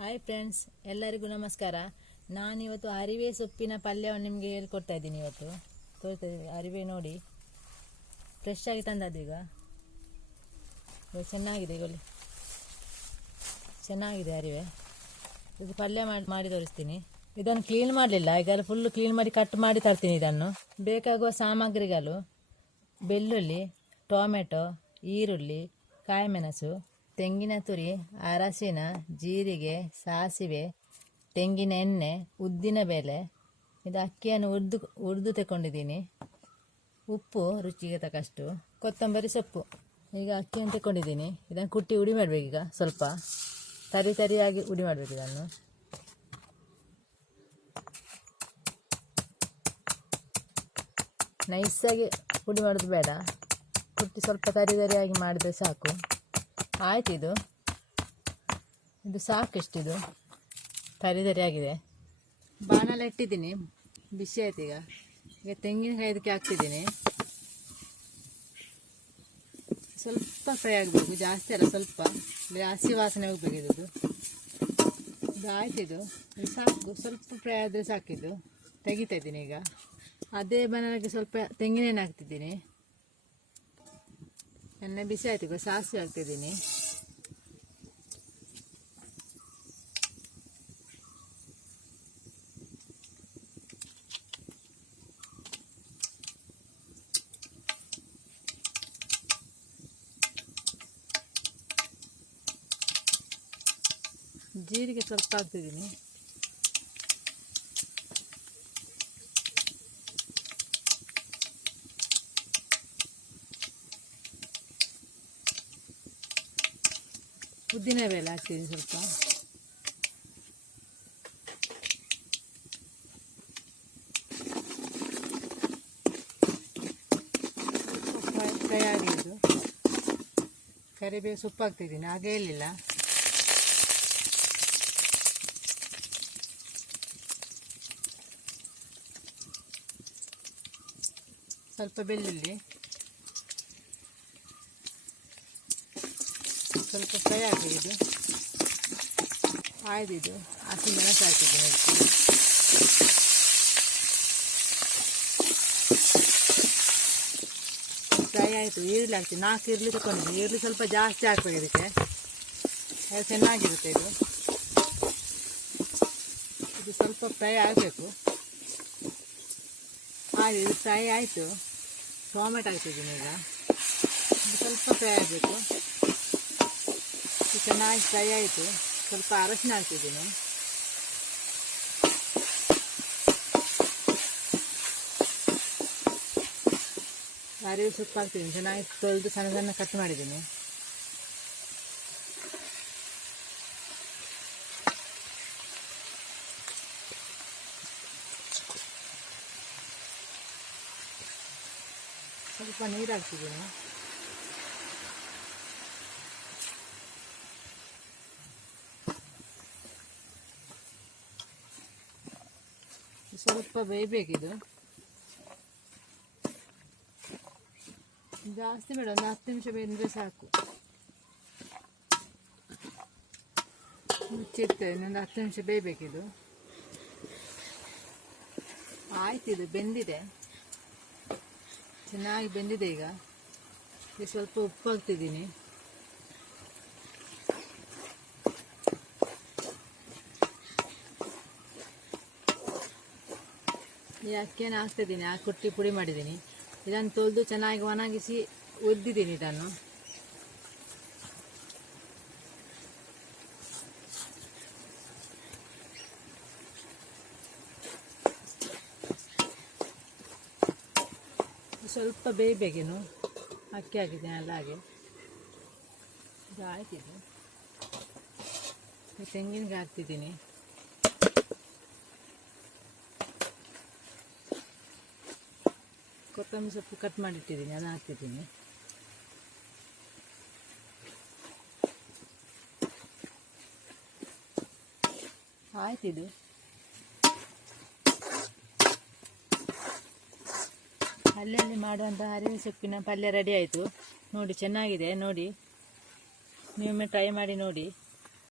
Hi friends, ಎಲ್ಲರಿಗೂ ನಮಸ್ಕಾರ. ನಾನಿವತ್ತು ಅರಿವೆ ಸೊಪ್ಪಿನ ಪಲ್ಯವನ್ನು ನಿಮಗೆ ಹೇಳ್ಕೊಡ್ತಾ ಇದ್ದೀನಿ. ಇವತ್ತು ತೋರಿಸ್ತಾ ಇದ್ದೀನಿ. ಅರಿವೆ ನೋಡಿ, ಫ್ರೆಶ್ ಆಗಿ ತಂದದ್ದು. ಈಗ ಚೆನ್ನಾಗಿದೆ, ಈಗಲ್ಲಿ ಚೆನ್ನಾಗಿದೆ ಅರಿವೆ. ಇದು ಪಲ್ಯ ಮಾಡಿ ತೋರಿಸ್ತೀನಿ. ಇದನ್ನು ಕ್ಲೀನ್ ಮಾಡಲಿಲ್ಲ, ಈಗ ಫುಲ್ಲು ಕ್ಲೀನ್ ಮಾಡಿ ಕಟ್ ಮಾಡಿ ತರ್ತೀನಿ. ಇದನ್ನು ಬೇಕಾಗುವ ಸಾಮಗ್ರಿಗಳು: ಬೆಳ್ಳುಳ್ಳಿ, ಟೊಮೆಟೊ, ಈರುಳ್ಳಿ, ಕಾಯಿಮೆಣಸು, ತೆಂಗಿನ ತುರಿ, ಅರಸಿನ, ಜೀರಿಗೆ, ಸಾಸಿವೆ, ತೆಂಗಿನ ಎಣ್ಣೆ, ಉದ್ದಿನ ಬೇಳೆ. ಇದು ಅಕ್ಕಿಯನ್ನು ಹುರಿದು ತಗೊಂಡಿದ್ದೀನಿ. ಉಪ್ಪು ರುಚಿಗೆ ತಕ್ಕಷ್ಟು, ಕೊತ್ತಂಬರಿ ಸೊಪ್ಪು. ಈಗ ಅಕ್ಕಿಯನ್ನು ತಗೊಂಡಿದ್ದೀನಿ. ಇದನ್ನು ಕುಟ್ಟಿ ಉಡಿ ಮಾಡಬೇಕು. ಈಗ ಸ್ವಲ್ಪ ತರಿಯಾಗಿ ಉಡಿ ಮಾಡಬೇಕು. ಇದನ್ನು ನೈಸಾಗಿ ಉಡಿ ಮಾಡೋದು ಬೇಡ, ಕುಟ್ಟಿ ಸ್ವಲ್ಪ ತರಿಯಾಗಿ ಮಾಡಿದರೆ ಸಾಕು. ಆಯ್ತು, ಇದು ಸಾಕಿಷ್ಟಿದು ತರಿಯಾಗಿದೆ. ಬಾಣಲೆ ಇಟ್ಟಿದ್ದೀನಿ, ಬಿಸಿ ಆಯ್ತು. ಈಗ ತೆಂಗಿನಕಾಯಿ ಇದಕ್ಕೆ ಹಾಕ್ತಿದ್ದೀನಿ. ಸ್ವಲ್ಪ ಫ್ರೈ ಆಗಬೇಕು, ಜಾಸ್ತಿ ಅಲ್ಲ, ಸ್ವಲ್ಪ ಹಸಿ ವಾಸನೆ ಹೋಗ್ಬೇಕು. ಇದು ಆಯ್ತು. ಇದು ಸಾಕು, ಸ್ವಲ್ಪ ಫ್ರೈ ಆದರೆ ಸಾಕಿದ್ದು. ತೆಗಿತಾ ಇದ್ದೀನಿ. ಈಗ ಅದೇ ಬಾಣಲೆಗೆ ಸ್ವಲ್ಪ ತೆಂಗಿನ ಎಣ್ಣೆ ಹಾಕ್ತಿದ್ದೀನಿ. ಎಣ್ಣೆ ಬಿಸಿ ಆಯ್ತು. ಈಗ ಸಾಸಿವೆ ಹಾಕ್ತಿದ್ದೀನಿ. ಜೀರಿಗೆ ಸ್ವಲ್ಪ ಹಾಕ್ತಿದ್ದೀನಿ. ಉದ್ದಿನ ಬೇಳೆ ಹಾಕ್ತಿದ್ದೀನಿ ಸ್ವಲ್ಪ. ಫ್ರೈ ಆಗಿದ್ದು ಕರಿಬೇವು ಸೊಪ್ಪು ಹಾಕ್ತಿದ್ದೀನಿ. ಹಾಗೆ ಹೇಳಿಲ್ಲ. ಸ್ವಲ್ಪ ಬೆಳ್ಳುಳ್ಳಿ, ಸ್ವಲ್ಪ ಫ್ರೈ ಹಾಕಿದ್ದು. ಆಯ್ದಿದ್ದು ಹಸಿಮೆಣಸು ಹಾಕಿದ್ದೀನಿ. ಫ್ರೈ ಆಯಿತು. ಈರುಳ್ಳಿ ಹಾಕ್ತೀನಿ. 4 ಈರುಳ್ಳಿ ತಗೊಂಡಿದ್ದೀನಿ. ಈರುಳ್ಳಿ ಸ್ವಲ್ಪ ಜಾಸ್ತಿ ಹಾಕ್ಬೇಕು, ಇದಕ್ಕೆ ಅದು ಚೆನ್ನಾಗಿರುತ್ತೆ. ಇದು ಸ್ವಲ್ಪ ಫ್ರೈ ಆಗಬೇಕು. ಹಾಗೆ ಇದು ಫ್ರೈ ಆಯಿತು. ಟೊಮೆಟೊ ಹಾಕ್ತಿದ್ದೀನಿ. ಈಗ ಇದು ಸ್ವಲ್ಪ ಫ್ರೈ ಆಗಬೇಕು. ಚೆನ್ನಾಗಿ ಫ್ರೈ ಆಯಿತು. ಸ್ವಲ್ಪ ಅರಶಿನ ಹಾಕ್ತಿದ್ದೀನಿ. ಅರಿವೆ ಸೊಪ್ಪು ಹಾಕ್ತಿದ್ದೀನಿ. ಚೆನ್ನಾಗಿ ತೊಳೆದು ಸಣ್ಣ ಸಣ್ಣ ಕಟ್ ಮಾಡಿದ್ದೀನಿ. ಸ್ವಲ್ಪ ನೀರು ಹಾಕ್ತಿದ್ದೀನಿ. ಸ್ವಲ್ಪ ಬೇಯಬೇಕಿದು. ಜಾಸ್ತಿ ಬೇಡ, ಒಂದು 10 ನಿಮಿಷ ಬೇಯಿದ್ರೆ ಸಾಕು. ಮುಚ್ಚಿಡ್ತೇವೆ, ಇನ್ನೊಂದು 10 ನಿಮಿಷ ಬೇಯಬೇಕಿದು. ಆಯ್ತು, ಇದು ಬೆಂದಿದೆ, ಚೆನ್ನಾಗಿ ಬೆಂದಿದೆ. ಈಗ ಸ್ವಲ್ಪ ಉಪ್ಪು ಹಾಕ್ತಿದ್ದೀನಿ. ಈ ಅಕ್ಕಿಯನ್ನು ಹಾಕ್ತಿದ್ದೀನಿ. ಕುಟ್ಟಿ ಪುಡಿ ಮಾಡಿದ್ದೀನಿ. ಇದನ್ನು ತೊಳೆದು ಚೆನ್ನಾಗಿ ಒಣಗಿಸಿ ಒದ್ದಿದ್ದೀನಿ. ಇದನ್ನು ಸ್ವಲ್ಪ ಬೇಯಬೇಕೇನು. ಅಕ್ಕಿ ಹಾಕಿದ್ದೀನಿ ಎಲ್ಲ ಹಾಗೆ. ಇದು ಆಯ್ತಿದ್ದು. ತೆಂಗಿನಕಾಯಿ ಹಾಕ್ತಿದ್ದೀನಿ. ಕೊತ್ತಂಬರಿ ಸೊಪ್ಪು ಕಟ್ ಮಾಡಿಟ್ಟಿದ್ದೀನಿ, ಅದನ್ನು ಹಾಕ್ತಿದ್ದೀನಿ. ಆಯ್ತಿದು. ಅಲ್ಲಲ್ಲಿ ಮಾಡುವಂಥ ಅರಿವೆ ಸೊಪ್ಪಿನ ಪಲ್ಯ ರೆಡಿ ಆಯಿತು. ನೋಡಿ, ಚೆನ್ನಾಗಿದೆ. ನೋಡಿ, ನೀವೊಮ್ಮೆ ಟ್ರೈ ಮಾಡಿ ನೋಡಿ.